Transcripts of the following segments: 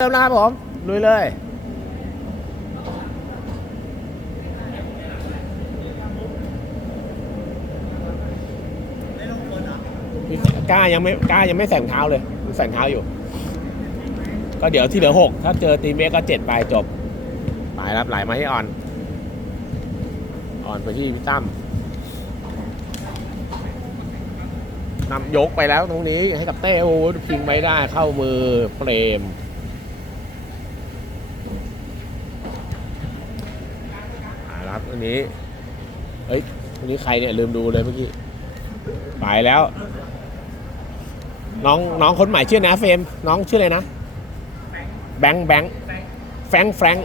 เริ่มแล้วครับผม ลุยเลยกล้ายังไม่กล้ายังไม่ใส่งเท้าเลยยังใส่งเท้าอยู่ ก็เดี๋ยวที่เหลือหกถ้าเจอตีเมกก็เจ็ดไปจบไปรับไหลมาให้ออน อ่อนไปที่พี่ตั้มนำยกไปแล้วตรงนี้ให้กับเต้โอ้พิงไม่ได้เข้ามือเปรม อ่าค รันนี้ เฮ้ยอันนี้ใครเนี่ยลืมดูเลยเมื่อกี้ไปแล้ว น้องน้องคนใหม่ชื่อนะเฟม น้องชื่ออะไรนะ แบงค์แบงค์แฟงแฟง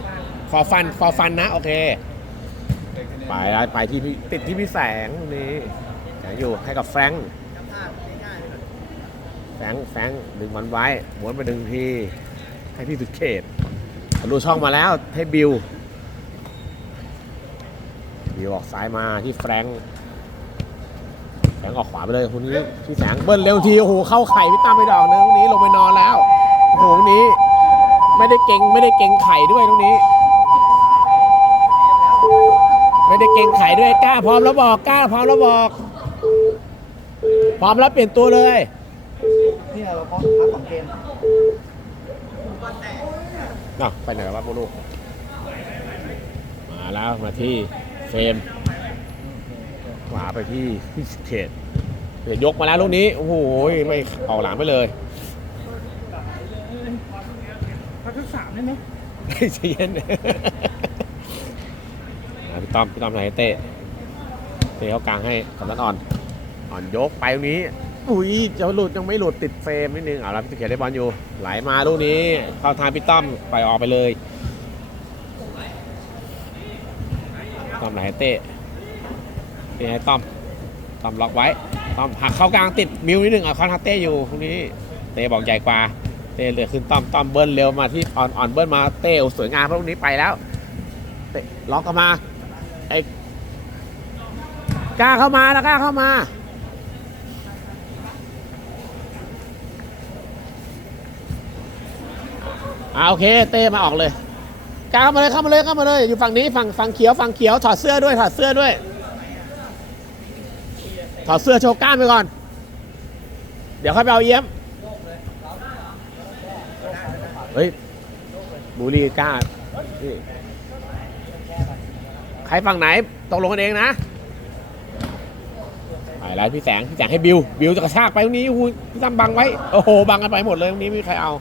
ฟอฟันฟอฟันนะ โอเค ไปแล้วไปที่พี่ติดที่พี่แสงตรงนี้แสงอยู่ให้กับแฟงแฟงแฟงดึงมันไว้ม้วนไปดึงทีให้พี่สุดเขตทะลุช่องมาแล้วให้บิว บิวออกซ้ายมาที่แฟรงค์แฟรงค์ออกขวาไปเลยคนนี้พี่แสงเบิ้ลเร็วทีโอ้โหเข้าไข่พี่ตั้มไปดอกนึงตรงนี้ลงไปนอนแล้วโอ้โหตรงนี้ ไม่ได้เก่งไม่ได้เก่งไข่ด้วยตรงนี้ ไม่ได้เก่งไข่ด้วยกล้าพร้อมแล้วบอกกล้าพร้อมแล้วบอกพร้อมแล้วเปลี่ยนตัวเลยนี่เราเพราะพักของเกมน่ะไปไหนวะโมลูมาแล้วมาที่ เฟรมขวาไปที่พี่เขตเดี๋ยวยกมาแล้วลูกนี้ โอ้โหไม่ออกหลังไปเลยพักทุกสามได้ไหมใจเย็นอะพี่ต้อมพี่ต้อมไทยเต้เต้เขากลางให้กับนันอ่อน อ่อนยกไปตรงนี้ อุ้ยจะหลุดยังไม่หลุดติดเฟรมนิดนึงเอาละพี่เขียนได้บอลอยู่ ไหลมาลูกนี้เข้าทางพี่ต้อมปล่อยออกไปเลย ต้อมไหลเต้เต้ให้ต้อมต้อมล็อกไว้ต้อมหักเข้ากลางติดมิวนิดนึงเอาคอนทักเต้อยู่ตรงนี้เต้บอกใหญ่กว่าเต้เลยขึ้นต้อมต้อมเบิ้ลเร็วมาที่อ่อนอ่อนเบิ้ลมาเต้สวยงามพราะตรงนี้ไปแล้วเต้ล็อกเข้ามาไอ้กล้าเข้ามานะกล้าเข้ามาอ่าโอเคเต้มาออกเลย กลาเข้ามาเลยเข้ามาเลยเข้ามาเลยอยู่ฝั่งนี้ฝั่งฝั่งเขียวฝั่งเขียวถอดเสื้อด้วยถอดเสื้อด้วยถอดเสื้อโชว์กล้ามไปก่อน เดี๋ยวค่อยไปเอาเยี่ยมเฮ้ยบูลลี่กล้าใครฝั่งไหนตกลงกันเองนะไปแล้วพี่แสงพี่แสงให้บิวบิวจะกระชากไปตรงนี้พี่ตั้มบังไว้โอ้โหบังกันไปหมดเลยตรงนี้ไม่มีใครเอา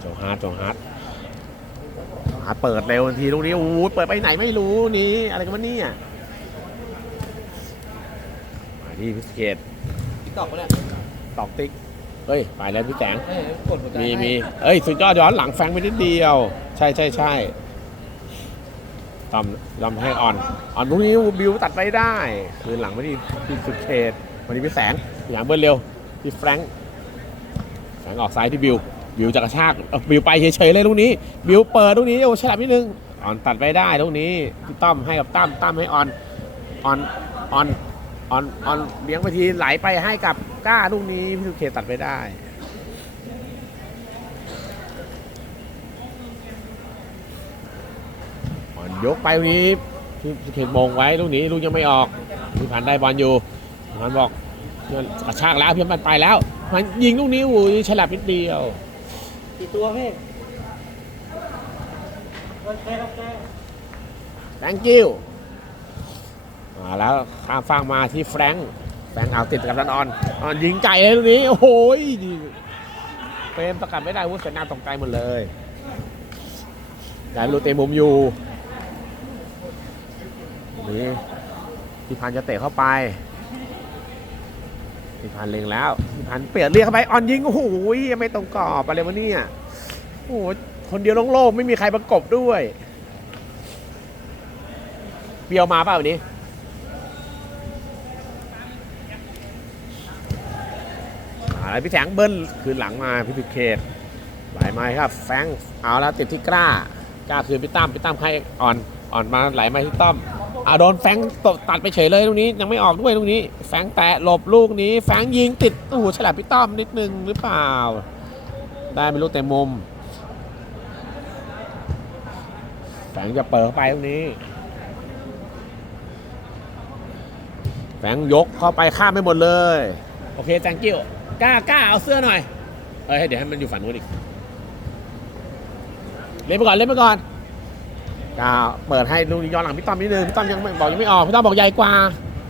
โจ ฮาร์ดโจฮาร์ดโจฮาร์ดเปิดเร็วทันทีตรงนี้โอ้โหเปิดไปไหนไม่รู้นี่อะไรกันวะเนี่ยมาที่พิสเกตติ๊กตอกปะเนี่ยตอกติ๊กเฮ้ยไปแล้วพี่แสงเอ้ยกดหัวใจมีให้มีเอ้ยสุดยอดย้อนหลังแฟงไปนิดเดียว ใช่ใช่ใช่ตอมตอมให้อ่อนอ่อนตรงนี้บิวตัดไปได้คืนหลังไม่ดีที่สุดเขตวันนี้พี่แสงอย่างเบิ้ลเร็วพี่แฟรงค์แฟรงค์ออกซ้ายที่บิว บิวจะกระชากเอ้าบิวไปเฉยๆเลยลูกนี้บิวเปิดลูกนี้โอ้ฉลาดนิดนึงอ่อนตัดไปได้ลูกนี้พี่ต้อมให้กับตั้มตั้มให้ออนอ่อนอ่อนอ่อนอ่อนเลี้ยงไปทีไหลไปให้กับก้าลูกนี้พี่สุเขตตัดไปได้อ่อนยกไปลูกนี้พี่เข่งมงไว้ลูกนี้ลูกยังไม่ออกพี่พันได้บอลอยู่พี่พันบอกกระชากแล้วพี่พันไปแล้ว มันยิงลูกนี้อุ้ยฉลับนิดเดียว กี่ตัวพี่โอเคโอเค thank you มาแล้วข้ามฟางมาที่แฟรงค์แฟรงค์เอาติดกับดันออนออนยิงไก่เลยลูกนี้ โอ้โหเฟรมประกันไม่ได้วุ้นเสียหน้าตกใจหมดเลยได้ไม่รูเตะมุมอยู่นี่พี่พันจะเตะเข้าไป พี่พันเล็งแล้วพี่พันเปลี่ยนเรียกเข้าไปออนยิงโอ้โหไม่ตรงกรอบอะไรวะเนี่ยโอ้โหคนเดียวโล่งๆไม่มีใครประกบด้วยเปียวมาเปล่าวันนี้อะไรพี่แสงเบิ้ลคืนหลังมาพี่พิเขตไหลมาครับ แฟงเอาแล้วติดที่กล้ากล้าคืนพี่ตั้มพี่ตั้มให้อ่อนอ่อนมาไหลมาที่ต้อม อ่าโดนแฟรงค์ตบตัดไปเฉยเลยตรงนี้ยังไม่ออกด้วยตรงนี้ แฟรงค์แตะหลบลูกนี้ แฟรงค์ยิงติดโอ้โหฉลับพี่ต้อมนิดนึงหรือเปล่า ได้ไม่รู้เต็มมุม แฟรงค์จะเปิดเข้าไปตรงนี้ แฟรงค์ยกเข้าไปข้ามไปหมดเลย โอเคแ a งกิ้วกล้ากล้าเอาเสื้อหน่อยเอ้ยเดี๋ยวให้มันอยู่ฝั่งนู้นอีกเล่นไปก่อนเล่นไปก่อน กล้าเปิดให้ลูกนี้ย้อนหลังพี่ต้อมนิดนึงพี่ต้อมยังบอกยังไม่ออกพี่ต้อมบอกใหญ่กว่า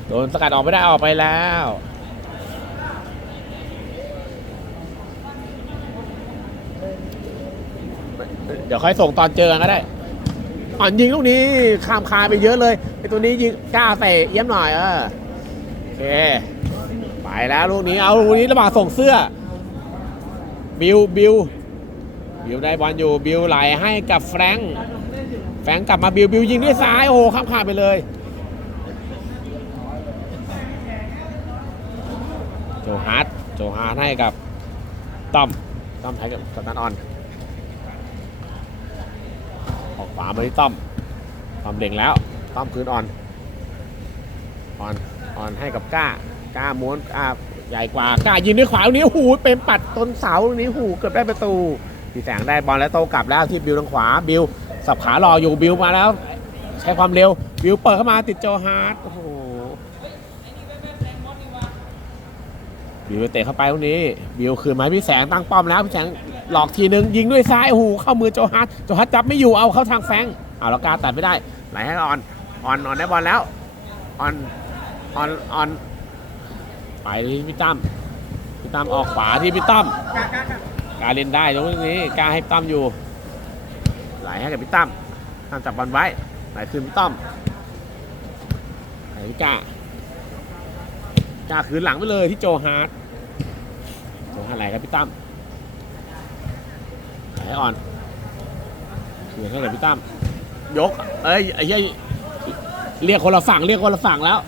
โดนสกัดออกไม่ได้ออกไปแล้วเดี๋ยวค่อยส่งตอนเจอก็ได้อ่อนยิงลูกนี้ข้ามคายไปเยอะเลยไอตัวนี้ยิงกล้าใส่เยี่ยมหน่อยเออโอเคไปแล้วลูกนี้เอาลูกนี้ระหว่างส่งเสื้อ บิวบิวบิวได้บอลอยู่บิวไหลให้กับแฟรงค์ แฟงกลับมาบิวบิวยิงด้วยซ้าย โอ้โหข้ามคายไปเลยโจฮาร์ดโจฮาร์ดให้กับต้อมต้อมให้กับสตันออนออกขวามาที่ต้อมต้อมเด่งแล้วต้อมคืนออนออนออนให้กับก้าก้าม้วนก้าใหญ่กว่าก้ายิงด้วยขวาลูกนี้หูเป็นปัดต้นเสาลูกนี้หูเกือบได้ประตูพี่แสงได้บอลแล้วโตกลับแล้วที่บิวทางขวาบิว สับขารออยู่บิวมาแล้ว ใช้ความเร็วบิวเปิดเข้ามาติดโจฮาร์ดโอ้โหบิวเตะเข้าไปตรงนี้บิวคืนมาให้พี่แสงตั้งป้อมแล้วพี่แสงหลอกทีนึงยิงด้วยซ้ายโอ้โหเข้ามือโจฮัตโจฮัตจับไม่อยู่เอาเข้าทางแฟงเอาแล้วกาตัดไม่ได้ไหลให้ออนออนออนได้บอลแล้วออนออนออนไปที่พี่ตั้มพี่ตั้มออกขวาที่พี่ตั้มกาเล่นได้ตรงนี้กาให้ตั้มอยู่ ไหลให้กับพี่ตั้มตั้มจับบอลไว้ไหลคืนพี่ตั้มไหลพี่กากล้าคืนหลังไปเลยที่โจฮาร์ดโจฮาร์ดไหลครับพี่ตั้มไหลอ่อนคืนให้กับพี่ตั้มยกเอ้ยไอ้เียเรียกคนละฝั่งเรียกคนละฝั่งแล้ว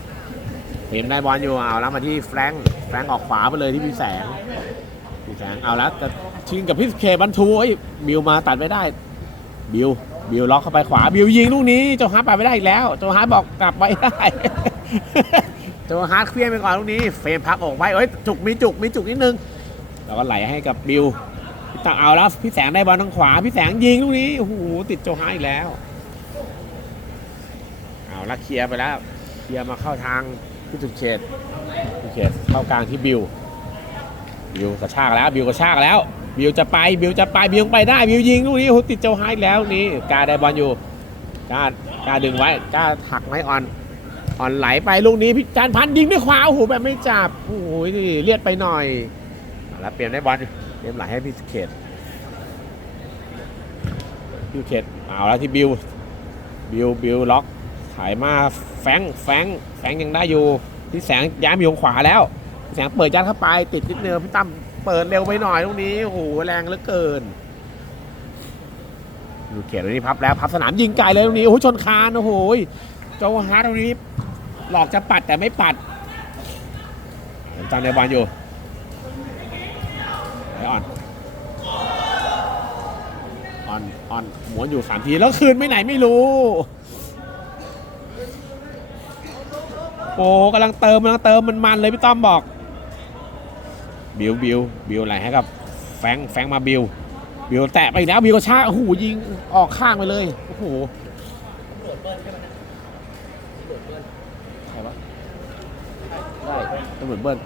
เห็นได้บอลอยู่เอาแล้วมาที่แฟรงค์แฟรงค์ออกขวาไปเลยที่พี่แสงพี่แสงเอาแล้วจะชิงกับพี่เคบันทูไอ้ยบิวมาตัดไม่ได้ บิวบิวล็อกเข้าไปขวาบิวยิงลูกนี้โจฮาร์ดไปไม่ได้อีกแล้วโจฮาร์ดบอกกลับไว้ได้โจฮาร์ดเคลียร์ไปก่อนลูกนี้ เฟรมพักออกไปเอ้ยจุกมีจุกมีจุกนิดนึงแล้วก็ไหลให้กับบิวพี่ตังเอาแล้วพี่แสงได้บอลทางขวาพี่แสงยิงลูกนี้โอ้โหติดโจฮาร์ดอีกแล้วเอาละเคลียร์ไปแล้วเคลียร์มาเข้าทางพี่สุเขตพี่เขตเข้ากลางที่บิวบิวกระชากแล้วบิวกระชากแล้ว บิวจะไปบิวจะไปบิวไปได้บิวยิงลูกนี้โอ้โหติดโจฮาร์ดอีกแล้วนี้กาได้บอลอยู่กากาดึงไว้กาหักไม้ออนอ่อนไหลไปลูกนี้พิจารพันยิงด้วยขวาโอ้โหแบบไม่จับโอ้โหเลียดไปหน่อยแล้วเปลี่ยนได้บอลเลียนไหลให้พี่เขตพี่เขตเอาแล้วที่บิวบิวบิวล็อกถ่ายมาแฟงแฟงแฟงยังได้อยู่พี่แสงย้ายมาอยู่ขวาแล้ว แสงเปิดยัดเข้าไปติดนิดเดียวพี่ตั้ม เปิดเร็วไปหน่อยลูกนี้โอ้โหแรงเหลือเกินดูเขตตรงนี้พับแล้วพับสนามยิงไกลเลยตรงนี้โอ้โหชนคานโอ้โหเจ้าฮาร์ตรงนี้ หลอกจะปัดแต่ไม่ปัดผมจำในบอลอยู่ไอออนออนออนหมุนอยู่สามทีแล้วคืนไปไหนไม่รู้โอ้กำลังเติมกำลังเติมมันมันเลยพี่ต้อมบอก บิวบิวบิวอะไรให้กับแฟงแฟงมาบิวบิวแตะไปแล้วบิวก็ชากโอ้โหยิงออกข้างไปเลยโอ้โหโดดเบิ้ลใช่ไหมโดดเบิ้ลใครวะได้ตำรวจเบิ้ล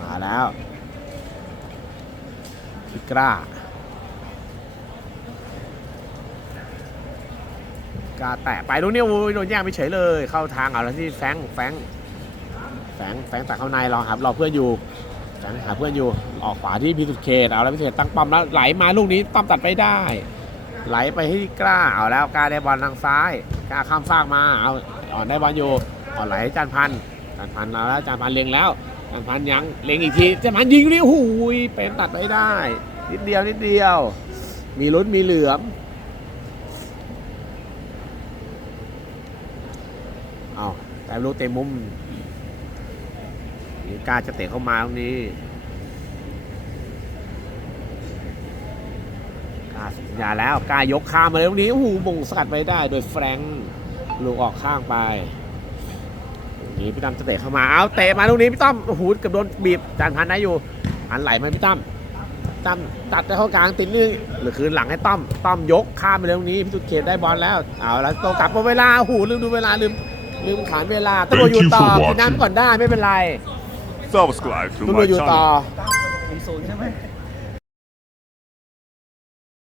มาแล้วพี่กล้ากล้าแตะไปตรงนี้โอ้ยโดนแย่งไปเฉยเลย เข้าทางเอาแล้วที่แฟงแฟงแฟงแฟงแต่เข้าในรอครับรอเพื่อนอยู่ แฟงหาเพื่อนอยู่ออกขวาที่พิสุทธิ์เขตเอาแล้วพิสุทธิ์เขตตั้งป้อมแล้วไหลมาลูกนี้ป้อมตัดไปได้ ไหลไปที่กล้าเอาแล้วกล้าได้บอลทางซ้ายกล้าข้ามฟากมาเอาอ่อนได้บอลอยู่อ่อนไหลให้จานพันจานพันเอาแล้วจานพันเล็งแล้วจานพันยังเล็งอีกทีจานพันยิงนี่โอ้โหเป็นตัดไม่ได้ นิดเดียวนิดเดียว มีลุ้นมีเหลือมเอาแต่ไม่รู้เต็มมุม นี่กล้าจะเตะเข้ามาตรงนี้กล้าสัญญาแล้วกล้ายกข้ามมาเลยตรงนี้โอ้โหมงสกัดไปได้โดยแฟรงค์ลูกออกข้างไปนี่พี่ตั้มจะเตะเข้ามาเอาเตะมาลูกนี้พี่ตั้มโอ้โหเกือบโดนบีบจานพันได้อยู่อันไหลมาพี่ตั้มตั้มตัดได้เข้ากลางติดนี่หรือคืนหลังให้ต้อมต้อมยกข้ามไปเลยตรงนี้พี่สุดเขตได้บอลแล้วเอาแล้วโตกลับมาเวลาโอ้โหลืมดูเวลาลืมลืมขานเวลาตำรวจอยู่ต่อ Thank you for กินน้ำก่อนได้ไม่เป็นไร Subscribe to ตำรว